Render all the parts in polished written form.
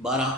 12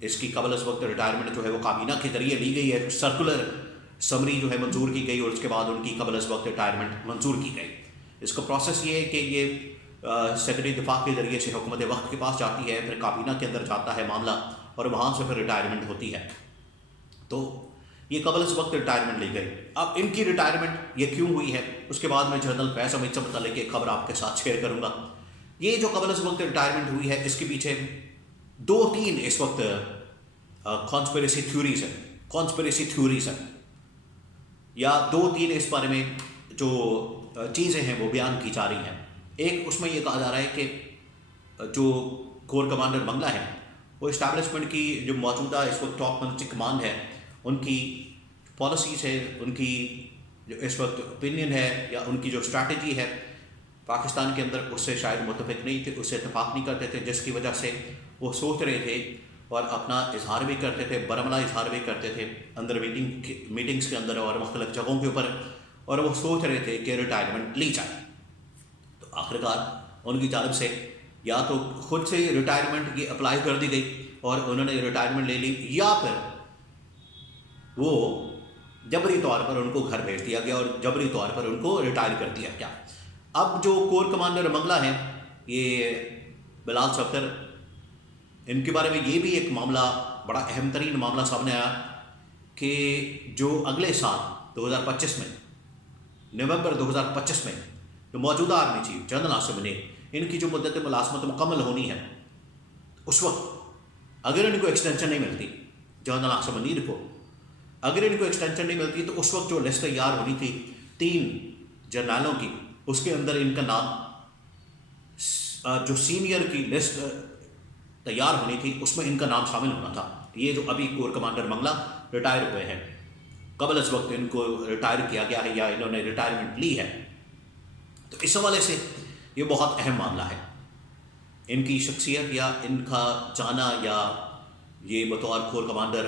اس کی قبل از وقت ریٹائرمنٹ جو ہے وہ کابینہ کے ذریعے لی گئی ہے، سرکولر سمری جو ہے منظور کی گئی اور اس کے بعد ان کی قبل از وقت ریٹائرمنٹ منظور کی گئی۔ اس کا پروسیس یہ ہے کہ یہ سیکرٹری دفاع کے ذریعے سے حکومت وقت کے پاس جاتی ہے، پھر کابینہ کے اندر جاتا ہے معاملہ اور وہاں سے پھر ریٹائرمنٹ ہوتی ہے۔ تو یہ قبل از وقت ریٹائرمنٹ لی گئی۔ اب ان کی ریٹائرمنٹ یہ کیوں ہوئی ہے اس کے بعد میں جنرل فیض حمید سے متعلق ایک خبر آپ کے ساتھ شیئر کروں گا۔ یہ جو قبل از وقت ریٹائرمنٹ ہوئی ہے اس کے پیچھے 2-3 اس وقت کانسپریسی تھیوریز ہیں یا 2-3 اس بارے میں جو چیزیں ہیں وہ بیان کی جا رہی ہیں۔ ایک اس میں یہ کہا جا رہا ہے کہ جو کور کمانڈر منگلہ ہے وہ اسٹیبلشمنٹ کی جو موجودہ اس وقت ٹاپ ملٹری کمانڈ ہے ان کی پالیسیز ہے، ان کی جو اس وقت اوپینین ہے یا ان کی جو اسٹریٹجی ہے پاکستان کے اندر اس سے شاید متفق نہیں تھے، اس سے اتفاق نہیں کرتے تھے، جس کی وجہ سے وہ سوچ رہے تھے اور اپنا اظہار بھی کرتے تھے، برملا اظہار بھی کرتے تھے اندر میٹنگز کے اندر اور مختلف جگہوں کے اوپر، اور وہ سوچ رہے تھے کہ ریٹائرمنٹ لی جائے۔ تو آخرکار ان کی جانب سے یا تو خود سے ریٹائرمنٹ یہ اپلائی کر دی گئی اور انہوں نے ریٹائرمنٹ لے لی، یا پھر وہ جبری طور پر ان کو گھر بھیج دیا گیا اور جبری طور پر ان کو ریٹائر کر دیا گیا۔ اب جو کور کمانڈر منگلہ ہیں یہ بلال صفدر، ان کے بارے میں یہ بھی ایک معاملہ بڑا اہم ترین معاملہ سامنے آیا کہ جو اگلے سال 2025 میں نومبر 2025 میں جو موجودہ آرمی چیف جنرل عاصم نے ان کی جو مدت ملازمت مکمل ہونی ہے اس وقت اگر ان کو ایکسٹینشن نہیں ملتی، جنرل عاصم منیر کو اگر ان کو ایکسٹینشن نہیں ملتی تو اس وقت جو لسٹ تیار ہونی تھی 3 جرنیلوں کی، اس کے اندر ان کا نام جو سینئر کی لسٹ تیار ہونی تھی اس میں ان کا نام شامل ہونا تھا۔ یہ جو ابھی کور کمانڈر منگلہ ریٹائر ہوئے ہیں، قبل از وقت ان کو ریٹائر کیا گیا ہے یا انہوں نے ریٹائرمنٹ لی ہے، تو اس حوالے سے یہ بہت اہم معاملہ ہے۔ ان کی شخصیت یا ان کا جانا یا یہ بطور کور کمانڈر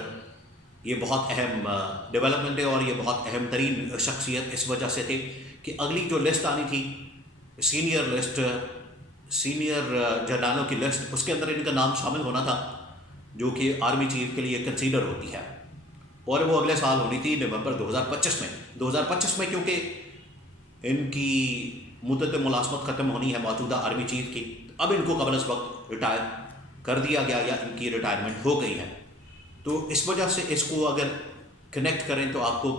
یہ بہت اہم ڈیولپمنٹ ہے اور یہ بہت اہم ترین شخصیت اس وجہ سے تھے کہ اگلی جو لسٹ آنی تھی سینئر لسٹ، سینئر جرنیلوں کی لسٹ، اس کے اندر ان کا نام شامل ہونا تھا جو کہ آرمی چیف کے لیے کنسیڈر ہوتی ہے، اور وہ اگلے سال ہونی تھی نومبر 2025 میں کیونکہ ان کی مدت ملازمت ختم ہونی ہے موجودہ آرمی چیف کی، اب ان کو قبل از وقت ریٹائر کر دیا گیا یا ان کی ریٹائرمنٹ ہو گئی ہے۔ تو اس وجہ سے اس کو اگر کنیکٹ کریں تو آپ کو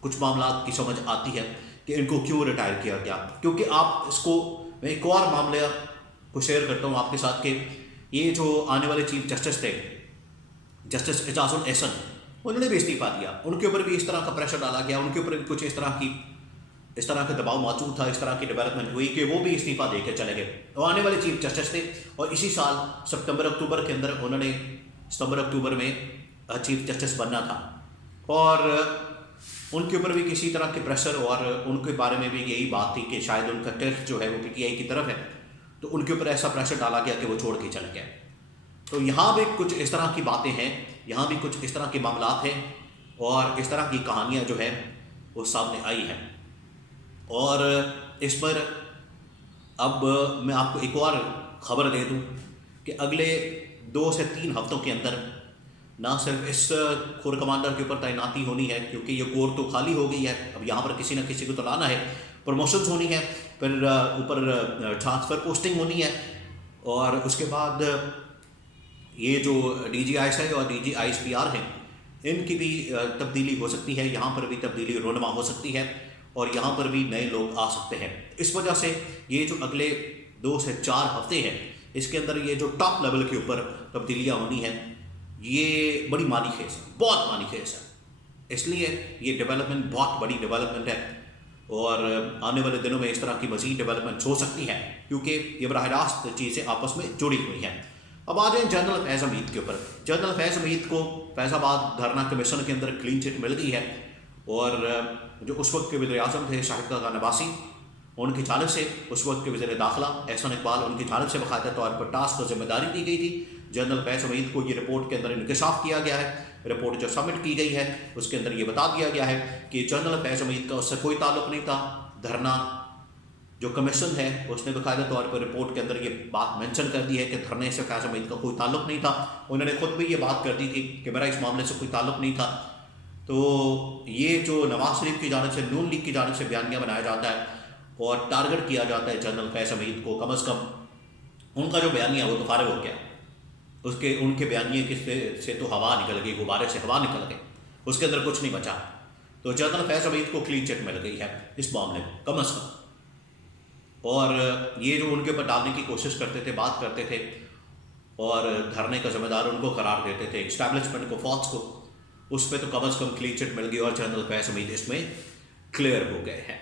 کچھ معاملات کی سمجھ آتی ہے کہ ان کو کیوں ریٹائر کیا گیا۔ کیونکہ آپ اس کو میں ایک اور معاملہ کو شیئر کرتا ہوں آپ کے ساتھ کہ یہ جو آنے والے چیف جسٹس تھے جسٹس اعجاز الاحسن، انہوں نے بھی استعفیٰ دیا، ان کے اوپر بھی اس طرح کا پریشر ڈالا گیا، ان کے اوپر بھی کچھ اس طرح کا دباؤ موجود تھا، اس طرح کی ڈیولپمنٹ ہوئی کہ وہ بھی استعفیٰ دے کے چلے گئے۔ وہ آنے والے چیف جسٹس تھے اور اسی سال ستمبر اکتوبر کے اندر انہوں نے ستمبر اکتوبر میں چیف جسٹس بننا تھا، اور ان کے اوپر بھی کسی طرح کے پریشر اور ان کے بارے میں بھی یہی بات تھی کہ شاید ان کا ٹیسٹ جو ہے وہ PTI کی طرف ہے، تو ان کے اوپر ایسا پریشر ڈالا گیا کہ وہ چھوڑ کے چلے گئے۔ تو یہاں بھی کچھ اس طرح کی باتیں ہیں، یہاں بھی کچھ اس طرح کے معاملات ہیں اور اس طرح کی کہانیاں جو ہے وہ سامنے آئی ہیں۔ اور اس پر اب میں آپ کو ایک اور خبر دے دوں کہ اگلے 2 سے 3 ہفتوں کے اندر نہ صرف اس کور کمانڈر کے اوپر تعیناتی ہونی ہے کیونکہ یہ کور تو خالی ہو گئی ہے، اب یہاں پر کسی نہ کسی کو تو لانا ہے، پروموشنز ہونی ہے، پھر اوپر ٹرانسفر پوسٹنگ ہونی ہے، اور اس کے بعد یہ جو DGISI اور DGISPR ہیں ان کی بھی تبدیلی ہو سکتی ہے، یہاں پر بھی تبدیلی رونما ہو سکتی ہے اور یہاں پر بھی نئے لوگ آ سکتے ہیں۔ اس وجہ سے یہ جو اگلے 2 سے 4 ہفتے ہیں اس کے اندر یہ جو ٹاپ لیول کے اوپر تبدیلیاں ہونی ہیں یہ بڑی معنی خیز ہے، بہت معنی خیز ہے، اس لیے یہ ڈیولپمنٹ بہت بڑی ڈیولپمنٹ ہے اور آنے والے دنوں میں اس طرح کی مزید ڈیولپمنٹ ہو سکتی ہے کیونکہ یہ براہ راست چیزیں آپس میں جڑی ہوئی ہیں۔ اب آ جائیں جنرل فیض حمید کے اوپر۔ جنرل فیض حمید کو فیض آباد دھرنا کمیشن کے اندر کلین چٹ مل گئی ہے، اور جو اس وقت کے وزیر اعظم تھے شاہد خاقان عباسی، ان کی جانب سے اس وقت کے وزیر داخلہ احسن اقبال، ان کی جانب سے باقاعدہ طور پر ٹاسک اور ذمہ داری دی گئی تھی۔ جنرل فیض حمید کو یہ رپورٹ کے اندر انکشاف کیا گیا ہے، رپورٹ جو سبمٹ کی گئی ہے اس کے اندر یہ بتا دیا گیا ہے کہ جنرل فیض حمید کا اس سے کوئی تعلق نہیں تھا، دھرنا جو کمیشن ہے اس نے باقاعدہ طور پر رپورٹ کے اندر یہ بات مینشن کر دی ہے کہ دھرنے سے فیض حمید کا کوئی تعلق نہیں تھا. انہوں نے خود بھی یہ بات کر دی تھی کہ میرا اس معاملے سے کوئی تعلق نہیں تھا. تو یہ جو نواز شریف کی جانب سے، نون لیگ کی جانب سے بیانیہ بنایا جاتا ہے اور ٹارگٹ کیا جاتا ہے جنرل فیض حمید کو، کم از کم ان کا جو بیانیہ ہے وہ تو فارغ ہو گیا. ان کے بیانیے سے تو ہوا نکل گئی، غبارے سے ہوا نکل گئی، اس کے اندر کچھ نہیں بچا. تو جنرل فیض حمید کو کلین چٹ مل گئی ہے اس معاملے میں کم از کم. اور یہ جو ان کے اوپر ڈالنے کی کوشش کرتے تھے، بات کرتے تھے اور دھرنے کا ذمہ دار ان کو قرار دیتے تھے، اسٹیبلشمنٹ کو، فوج کو، اس پہ تو کم از کم کلین چٹ مل گئی اور جنرل فیض حمید اس میں کلیئر ہو گئے ہیں.